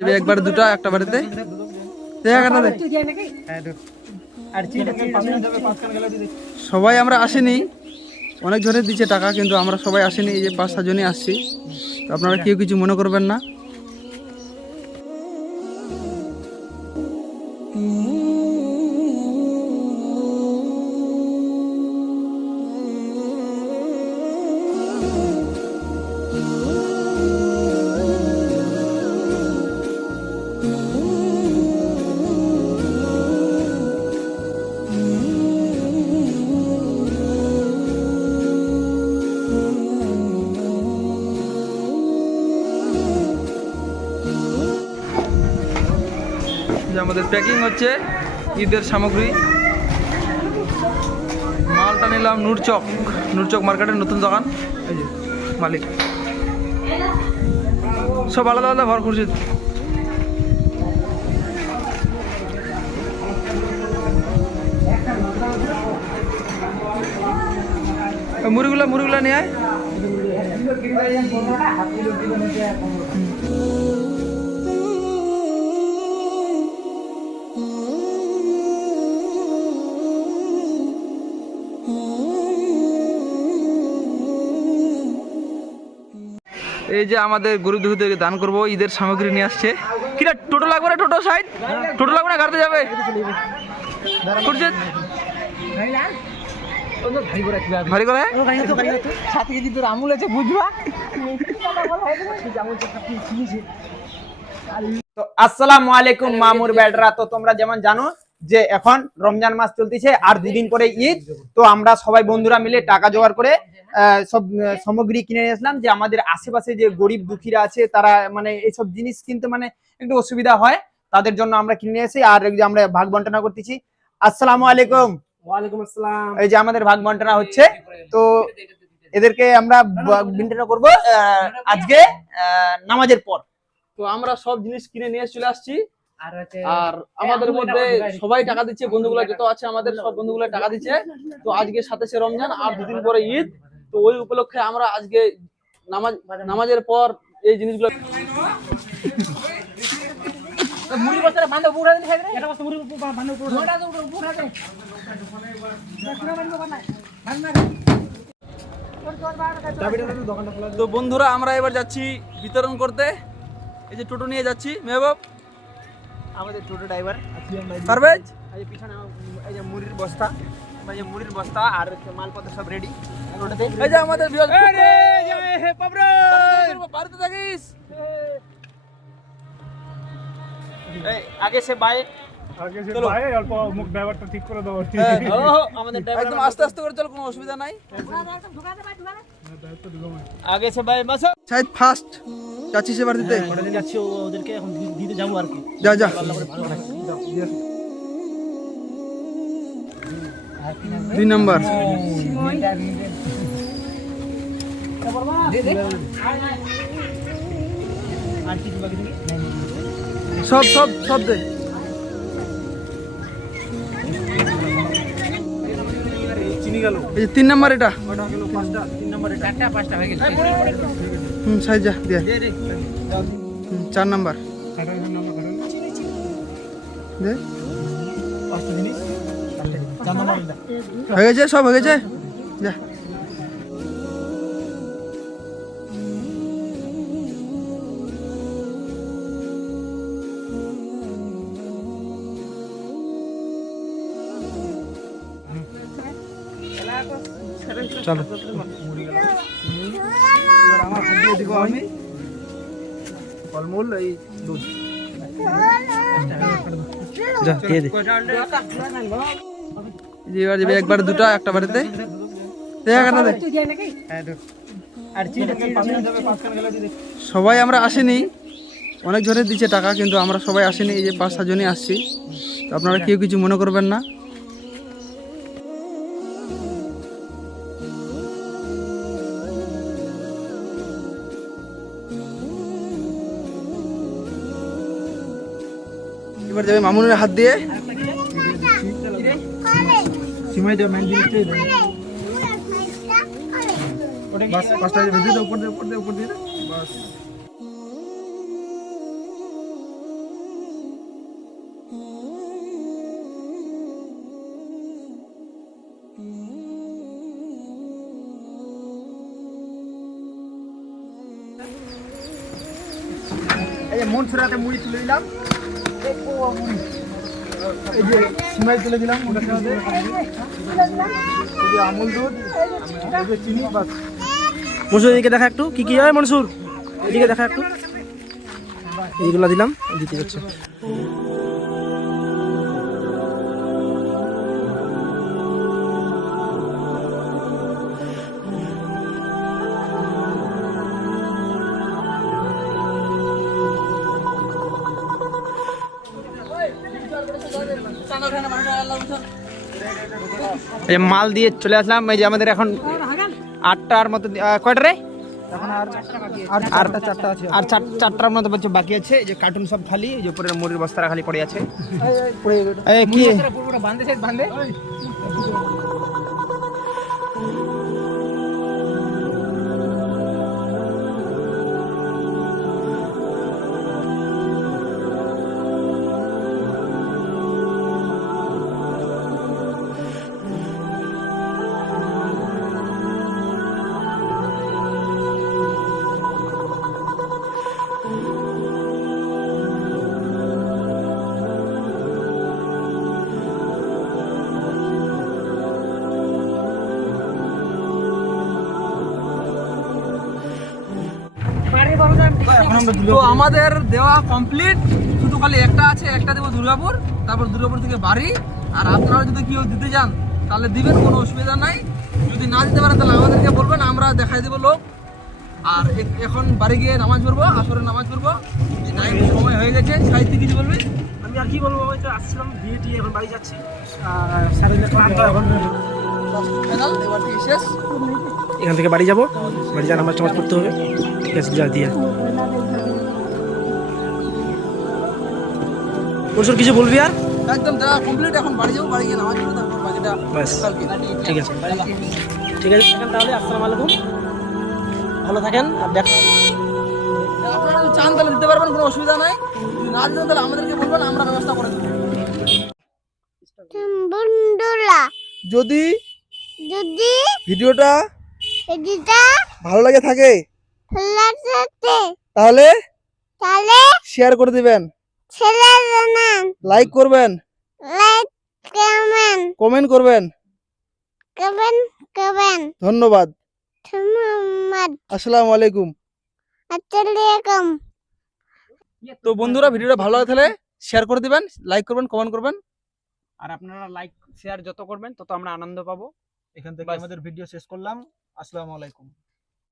একবার দুটা একটা বাড়িতে সবাই আমরা আসিনি, অনেক জনের দিচ্ছে টাকা, কিন্তু আমরা সবাই আসিনি, এই যে 5-7 জনই আসছি। তো আপনারা কেউ কিছু মনে করবেন না। আমাদের প্যাকিং হচ্ছে ঈদের সামগ্রী, মালটা নিলাম নূরচক মার্কেটের নতুন দোকান, এই যে মালিক সব আলাদা আলাদা ভর করছে। মুড়িগুলা নিয়ে আয়। এই যে আমাদের গরিব দুঃখীদেরকে দান করব, ঈদের সামগ্রী নিয়ে আসছে। কিনা টোটো লাগবে না? টোটো সাইড টোটো লাগবে না? গাড়িতে যাবে ভারী করে আমুল আছে বুঝবা। তো আসসালামু আলাইকুম মামুর ব্যাডরা। তো তোমরা যেমন জানো যে এখন রমজান মাস চলতেছে আর 2 দিন পরে ঈদ। তো আমরা সবাই বন্ধুরা মিলে টাকা জোগাড় করে সব সামগ্রী কিনে নিয়ে আসলাম, যে আমাদের আশেপাশে যে গরিব দুঃখীরা আছে তারা মানে এইসব জিনিস কিনতে মানে একটু অসুবিধা হয়, তাদের জন্য আমরা কিনে নিয়ে এসেছি। আর আমরা ভাগ বন্টনা করতেছি। আসসালামু আলাইকুম। ওয়ালাইকুম আসসালাম। এই যে আমাদের ভাগ বন্টনা হচ্ছে, তো এদেরকে আমরা বন্টনা করব আজকে নামাজের পর। তো আমরা সব জিনিস কিনে নিয়ে চলে আসছি, আর আমাদের মধ্যে সবাই টাকা দিচ্ছে, বন্ধুগুলো যত আছে আমাদের সব বন্ধুগুলো টাকা দিচ্ছে। তো আজকে 27শে রমজান আর 2 দিন পরে ঈদ, তো ওই উপলক্ষে আমরা আজকে নামাজের পর এই জিনিসগুলো তো বন্ধুরা আমরা এবার যাচ্ছি বিতরণ করতে। এই যে টোটো নিয়ে যাচ্ছি, মেহবুব আমাদের টোটো ড্রাইভার পারভেজ, এই পিছনে এই যে মুড়ির বস্তা আর মালপত্র সব রেডি টোটোতে। এই যে আমাদের বাড়িতে থাকিস আগে সে ভাই অল্প মুখ ড্রাইভারটা ঠিক করে দাও। আমাদের একদম আস্তে আস্তে করে চল, কোনো অসুবিধা নাই। আগে সে ভাই বাস শায়দ ফার্স্ট যাচ্ছি সে বাড়িতে যাচ্ছি, ওদেরকে এখন দিতে যাবো আর কি। যা যা 2 নাম্বার সব দে। এই 3 নাম্বার, এটা 6 যা দে। 4 নাম্বার দে। হয়ে গেছে, সব হয়ে গেছে, যা। চলো আমার দিয়ে দিব আমি ফলমূল, এই দুধ যা দিয়ে দে। এবার যাবে একবার দুটা একটা বাড়িতে সবাই আমরা আসিনি, অনেক জনের দিচ্ছে টাকা, কিন্তু আমরা সবাই আসিনি, এই যে 5-7 জনই আসছি। তো আপনারা কেউ কিছু মনে করবেন না। এবার যাবে মামুনের হাত দিয়ে সিমাই দেওয়া মেন জিনিসটাই বাস 5টা ভেজে দাও, উপর দিয়ে বাস। মনসুরাতে মুড়ি তুলে দিলাম, এই যে সিমাই তুলে দিলাম ওটার সাথে, এই যে আমুল দুধ, এই যে চিনি, বাস। মনসুর এদিকে দেখা একটু কি কি হয় মনসুর, এদিকে দেখা একটু, এইগুলো দিলাম দিতে যাচ্ছে। এই যে মাল দিয়ে চলে আসলাম। এই যে আমাদের এখন 8টার মতো, কয়টা রে? আর 4টার মতো বলছে বাকি আছে। এই যে কার্টুন সব খালি, এই যে উপরের মুড়ির বস্তাটা খালি পড়ে আছে। এই কি তো আমাদের দেওয়া কমপ্লিট, শুধু খালি একটা আছে, একটা দেবো দুর্গাপুর, তারপর দুর্গাপুর থেকে বাড়ি। আর আপনারা যদি কেউ দিতে যান তাহলে দিবেন, কোনো অসুবিধা নাই। যদি না দিতে পারেন তাহলে আমাদেরকে বলবেন, আমরা দেখাই দেবো লোক। আর এখন বাড়ি গিয়ে নামাজ পড়বো, আসরে নামাজ পড়বো, টাইম সময় হয়ে গেছে। সাহিত্য কিছু বলবি? আমি আর কি বলবো, ওই তো আসছিলাম বিয়ে টিয়ে, এখন বাড়ি যাচ্ছি, সারাদিন ক্লান্ত এখন, ফাইনাল এবার থেকে শেষ। এখান থেকে বাড়ি যাবো, বাড়ি যা নামাজ টামাজ পড়তে হবে, ঠিক আছে যা দিয়ে। মনসুর কিছু বলবি আর? একদম দেওয়া কমপ্লিট, এখন বাড়ি যাবো, বাড়ি গিয়ে নামাজ পড়বো, তারপর বাকিটা ব্যাস কালকে। ঠিক আছে, ঠিক আছে থাকেন তাহলে, আসসালামু আলাইকুম, ভালো থাকেন আর দেখা। আপনারা যদি চান তাহলে দিতে পারবেন, কোনো অসুবিধা নাই। যদি না দিতে তাহলে আমাদেরকে বলবেন, আমরা ব্যবস্থা করে দেবো। বন্ধুরা যদি যদি ভিডিওটা এদিটা ভালো লাগে থাকে ফেলাতে তাহলে তাহলে শেয়ার করে দিবেন, ছেলে জানান লাইক করবেন, লাইক কমেন্ট কমেন্ট করবেন। কমেন্ট ধন্যবাদ। ধন্যবাদ। আসসালামু আলাইকুম। আসসালামাইকুম। তো বন্ধুরা, ভিডিওটা ভালো লাগে তাহলে শেয়ার করে দিবেন, লাইক করবেন, কমেন্ট করবেন। আর আপনারা লাইক শেয়ার যত করবেন তত আমরা আনন্দ পাবো। এখান থেকে বাস। আমাদের ভিডিও শেষ করলাম। আসসালামু আলাইকুম।